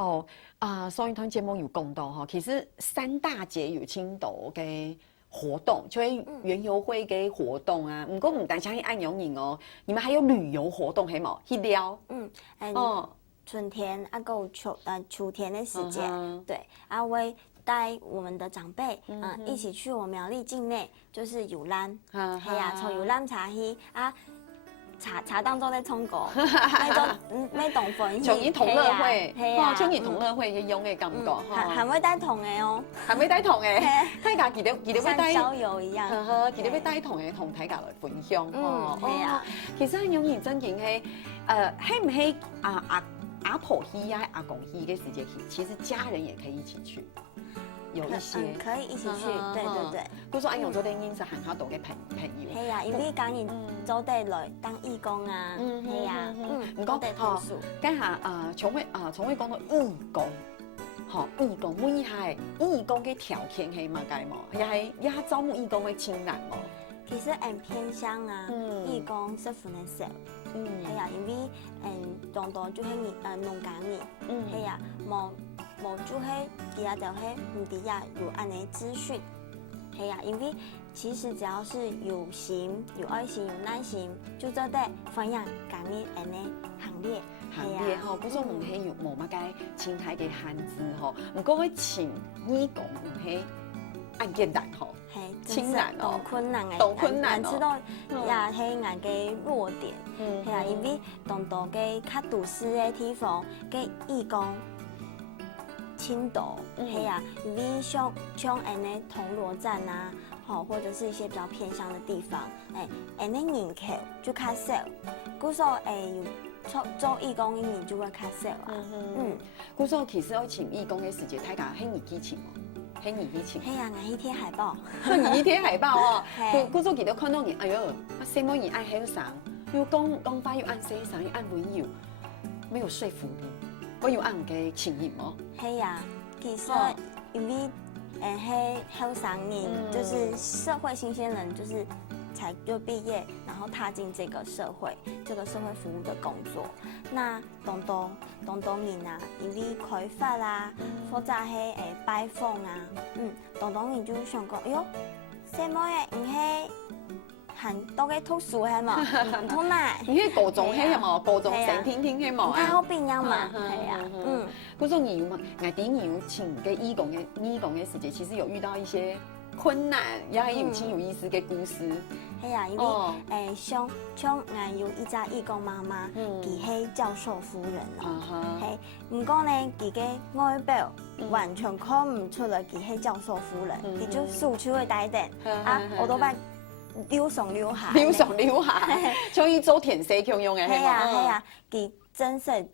哦所以团节目有讲到哈，其实三大节有青岛嘅活动，就会园游会嘅活动啊。不过唔单像去安阳人哦，你们还有旅游活动，系冇？去撩。春天啊，够秋天的时间，对，啊会带我们的长辈，一起去我苗栗境内，就是游览，系啊，从游览茶去啊。茶当中在冲果，咩同分像伊同乐会，系啊，像伊同乐会嘅用嘅感觉，还会带同嘅哦，还会带同嘅，大家记得要带像郊游一样，记得要带同嘅同大家来分享，系啊，其实很容易真正係係唔係阿婆去啊阿公去嘅時節去，其實家人也可以一起去。有一些可以一起去，对对对。比如说安永做啲認識很多嘅朋友。係啊，因為講人做得來當義工啊，係啊，唔講哦，家下從會講到義工，義工每一下義工嘅條件係乜嘢冇？也係招募義工嘅困難冇？其實偏向啊，義工是不能少，係啊，因為當多就係農耕人，係啊，冇就係其他就係唔啲呀有安尼資訊，係啊，因為其實只要是有心、有愛心、有耐心，就做得分享感恩安尼行列。行列吼，不過唔係有冇乜嘅青苔嘅限制吼，唔過去請義工唔係按簡單吼，艱難哦，懂困難知道也係人嘅弱點，係啊，因為當多嘅較都市嘅地方嘅義工。青島，係啊，因為像安尼銅鑼站啊，或者是一些比較偏鄉的地方，安尼人口就較少，故所做義工嘅人就會較少啊。故所其實我請義工嘅時節，大家係年紀輕哦，係年紀輕。係啊，我去貼海報，你貼海報哦。故所見到看到人，哎呦，什麼人愛後生，又講法又按西生，又按溫柔，沒有說服力。我有按嘅情誼嗎？係啊，其實因為係後生人，就是社會新鮮人，就是才就畢業，然後踏進這個社會服務的工作。那東東人啊，因為開發啦，或者係拜訪啊，東東人就想講，哎呦，什麼嘅唔係。很多嘅讀書係嘛，唔通咩？因為高中係嘛，高中成天係嘛，太好變樣嘛，係啊，嗰種義務，我啲義請嘅義工嘅時節，其實有遇到一些困難，也係有情有意思嘅故事。係啊，因為像我有一家義工媽媽，佢係教授夫人咯，係，唔過呢，佢嘅外表完全看唔出來佢係教授夫人，佢就素出嘅大點，我都把。溜上溜下，像伊做田社咁樣嘅，係啊，佢真實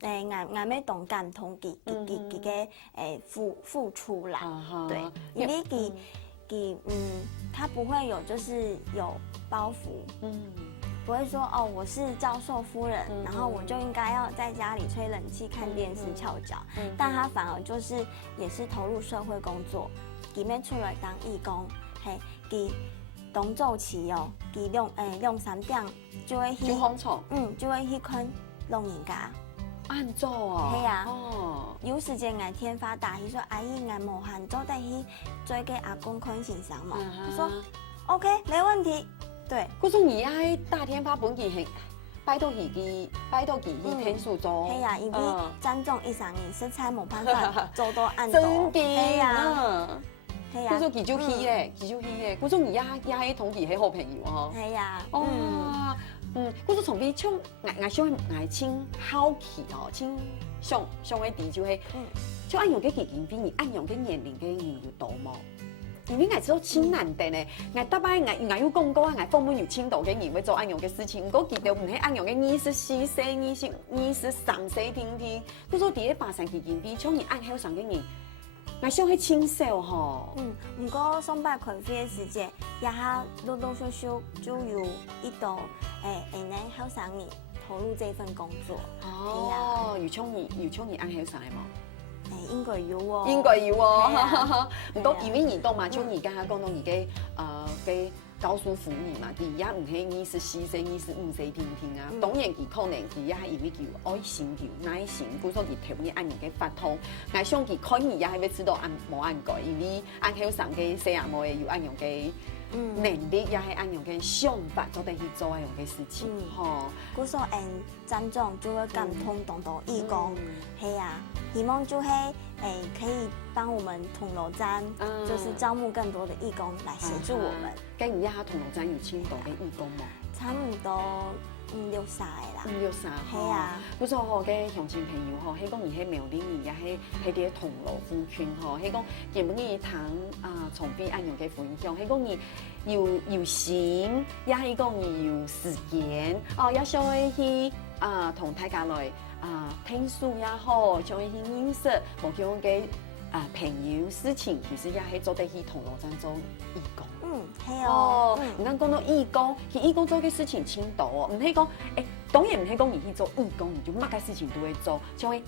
我咩懂感同佢嘅付出啦，對，因為他不會有就是有包袱，不會說哦我是教授夫人，然後我就應該要在家裡吹冷氣看電視翹腳，但他反而就是也是投入社會工作，佢咩出來當義工，係佢。當早起哦，佢2-3點就會去，就會去看老人家。按做哦。係啊。有時間我天發大氣說，阿姨我無閒做得去做個阿公看先生嘛。佢說 OK 沒問題。對。嗰種而家大天發本件係拜託佢去天數做。係啊，因為佔中1-3年實在冇辦法做到按到。真嘅。係啊。嗰種佢就去嘅，嗰種而家喺同佢係好朋友嗬。係啊。嗰種從邊像我想請好奇哦，請上嘅地就係，就按用嘅經驗，你按用嘅年齡嘅人要多麼？因為我知道真難得呢，我大擺我有講過啊，我訪問有青島嘅人會做按用嘅事情，我記得唔係按用嘅24歲、23歲聽，嗰種第一把上嘅經驗，像你按後上嘅人。我想去清秀吼，唔過上班開會嘅時節，也下陸陸續續就有一道呢後生人投入這份工作。哦，有衝你按後生嘅冇？應該有哦。應該有哦。唔過因為你講嘛，像而家講到而嘅告诉妇女嘛，伊也唔系24岁、25岁听听啊。当然，伊可能伊也因为有爱心、有耐心，故说伊提供按样嘅法通。我想伊可能也系要知道按无按过，因为按后生嘅细阿妹有按样嘅能力，也系按样嘅想法，做得去做按样嘅事情。吼，故说张总就会感通懂义工，系啊，希望就系可以帮我们铜锣站，就是招募更多的义工来协助我们。跟而家铜锣站有青岛嘅义工冇？差唔多5、6歳啦。5、6歳，係啊。不過我嘅鄉親朋友吼，迄講伊喺苗栗也喺啲銅鑼附近吼，迄講原本伊談從邊按樣嘅分享，迄講伊有心，也係講伊有時間，也想去同大家來聽書也好，想去認識無樣嘅朋友事情，其實也係做得去銅鑼站做義工。係哦。唔啱講到義工，其實義工做嘅事情青島哦，唔係講當然唔係講你去做義工，你就乜嘅事情都會做，像係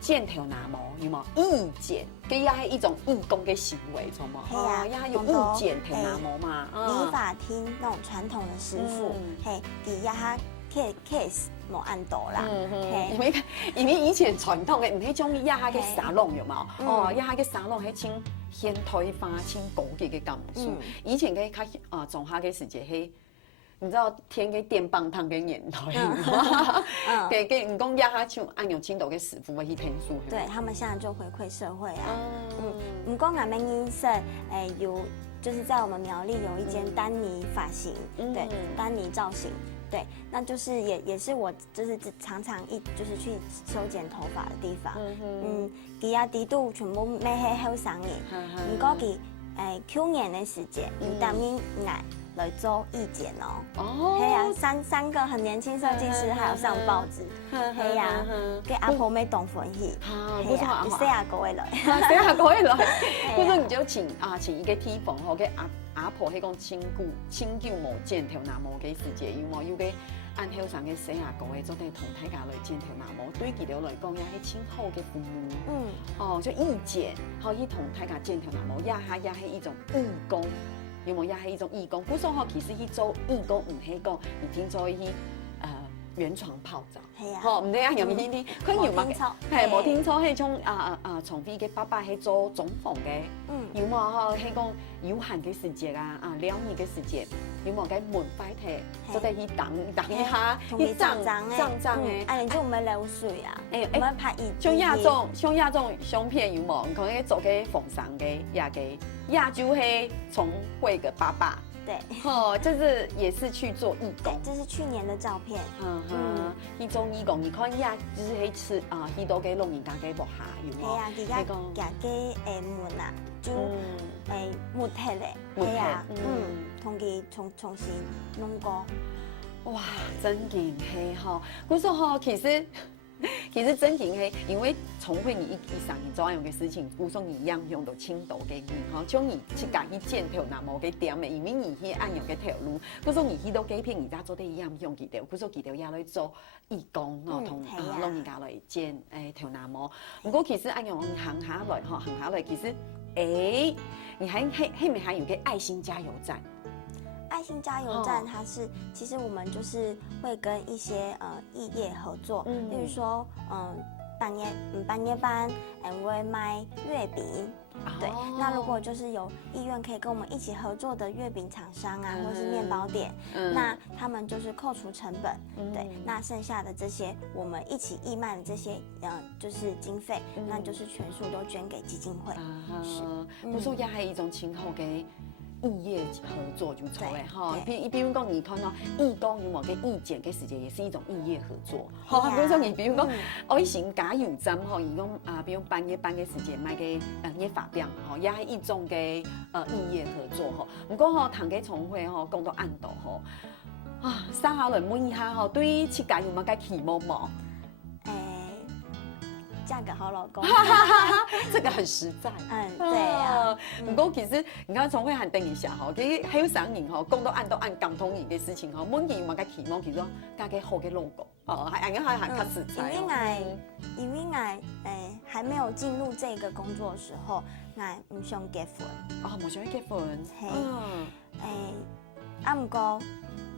剪頭拿毛，有冇義剪？佢也係一種義工嘅行為，錯冇？係啊，也係用義剪頭拿毛嘛。理髮廳那種傳統的師傅，係佢也係 case 冇按到啦。因為以前傳統嘅唔係種壓下嘅沙龍，有冇？壓下嘅沙龍係請現代化、請高級嘅技術。以前嘅較種下嘅時節係。你知道填給電棒湯嘅年代，給你講壓下像按用青島嘅師傅去聽書。對，他們現在就回饋社會啊。唔講我們認識，有就是在我們苗栗有一間丹尼髮型，對，丹尼造型，對，那就是也是我就是常就是去修剪頭髮的地方。佢啊啲都全部咩係後生嘅，唔過佢去年嘅時節有答應來做義剪哦，係啊，三個很年輕設計師，還有上報紙，係啊，跟阿婆妹動歡喜，係啊，40個位來，40個位來，嗰陣你就請一個地方吼，跟阿婆迄講清久無剪頭拿毛嘅時節，有冇有個按後生嘅40個位做對同大家來剪頭拿毛，對佢哋來講也係清好嘅服務，就義剪，可以同大家剪頭拿毛，也係一種義工。有冇也係一種義工？古時候其實去做義工唔係講，你聽做去原廠泡澡，係啊，吼唔知啊有冇呢啲？佢有冇？係冇聽錯，係種從邊嘅爸爸係做總房嘅，有冇嗬？係講有限嘅時節2年嘅時節，有冇嘅門快鐵，做得去等一下，去漲嘅，你就唔係流水啊？唔係拍像亞種相片有冇？可能做嘅縫衫嘅亞洲係從會嘅爸爸。对，就是也是去做義工。這是去年的照片。一種義工，你看呀，就是去吃去到嘅老人家嘅木下，有冇？係啊，而家夾嘅門啊，就木鐵咧，係啊，同佢重新弄過。哇，真勁係嗬！嗰時候其實真勁係，因為從會你一上你做樣嘅事情，古說你樣用到青島嘅人，嗬，將你去家去剪頭拿毛嘅點嘅，因為你去按樣嘅條路，古說你去到幾片而家做啲樣用佢條，古說佢條也來做義工，同老人家來剪頭拿毛。不過其實按樣行下來，其實你係咪還有個愛心加油站？愛心加油站，它是其實我們就是會跟一些異業合作，例如說半夜班會賣月餅，對，那如果就是有意願可以跟我們一起合作的月餅廠商啊，或是麵包店，那他們就是扣除成本，對，那剩下的這些我們一起義賣的這些就是經費，那就是全數都捐給基金會。是，不過也係一種情好嘅。異業合作就錯誒，哈！比如講，你看到義工有冇嘅義剪嘅時節，也是一種異業合作。好，比如說你，比如講愛心加油站，吼，伊講比如半夜嘅時節賣嘅熱發餅，吼，也係一種嘅異業合作，吼。唔過吼，談嘅從會吼，講到按度吼，三下來問一下吼，對設計有冇嘅期望冇？嫁個好老公，這個很實在。對啊。不過其實你看從會喊等一下吼，佢喺上年吼講到按感通人嘅事情吼，每件有冇嘅期望，其實加個好嘅 logo，係喊較實在。因為還沒有進入這個工作的時候，我唔想結婚。冇想結婚。不过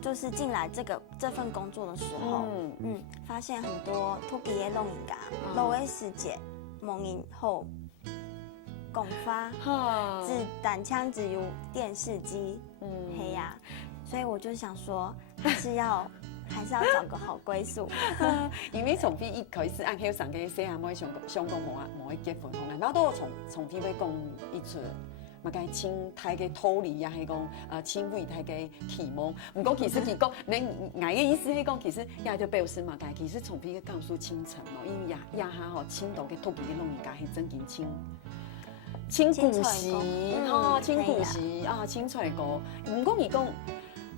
就是进来这份工作的时候，发现很多突皮的弄人家，路的世界，蒙人后拱发，单枪只有电视机，嘿呀，所以我就想说，还是要找个好归宿。因为从พี่一开始按后上嘅细汉妹想讲冇结婚，后来我都从พี่要讲一出。嘛，该请大家脱离啊，系讲请为大家期望。不过其实佢讲，你我嘅意思係講，其實也就表示嘛，該其實從邊個講述清晨咯，因為也下吼青島嘅土地嘅農人家係真見清古時，吼清古時啊，清菜歌。唔過伊講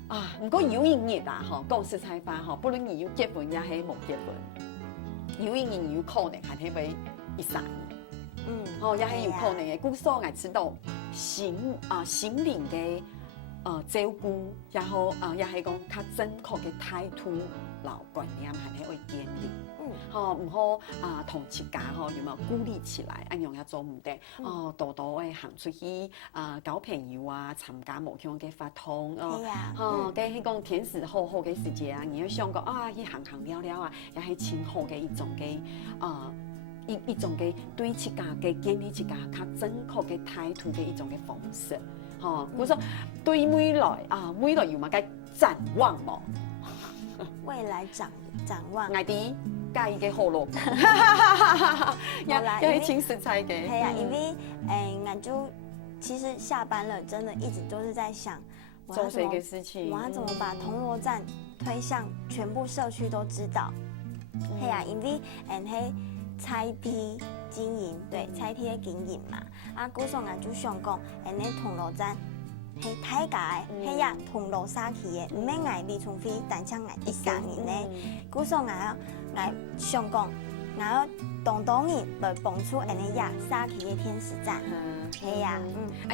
啊，唔過有一日啊，吼講實在話吼，不論伊有結婚也係冇結婚，有一日有可能係睇為一生。也係有可能嘅，故所我知道心靈嘅照顧，然後也係講較正確嘅態度、老觀念係會建立。唔好同自家有冇孤立起來，一樣也做唔得。多多嘅行出去交朋友啊，參加無向嘅活動嘅係講天時好好嘅時節啊，你要想講去行了了啊，也係真好嘅一種嘅一種嘅對自家嘅建立自家較正確嘅態度嘅一種嘅方式，我說對未來有冇嘅展望冇？未來展望，我哋介意嘅好路，因為清實在嘅。係啊，因為我就其實下班了，真的一直都是在想，我要怎麼把銅鑼站推向全部社區都知道。係啊，因為菜批經營，對菜批嘅經營嘛，古時候我就想講，你銅鑼站係大家嘅，係呀銅鑼沙起嘅，唔免捱李聰飛單槍捱一三年咧。古時候我想講，我當年來蹦出你呀沙起嘅天使站，係呀，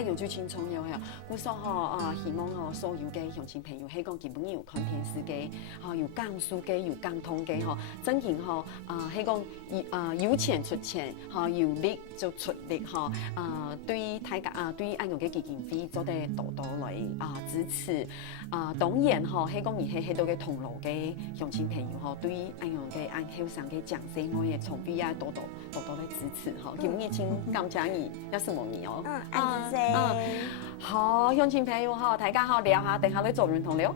有就青葱有係，古時候希望所有嘅鄉親朋友，係講基本有看電視嘅，有講書嘅，有講通嘅，真係係講有錢出錢，有力就出力，對大家對安樣嘅基金會做得多多來支持，當然係講而係到嘅同路嘅鄉親朋友，對安樣嘅按後生嘅講師我也從邊多多來支持，基本請感謝你，有什麼你安子姐，好，鄉親朋友大家聊下，等下來做認同了。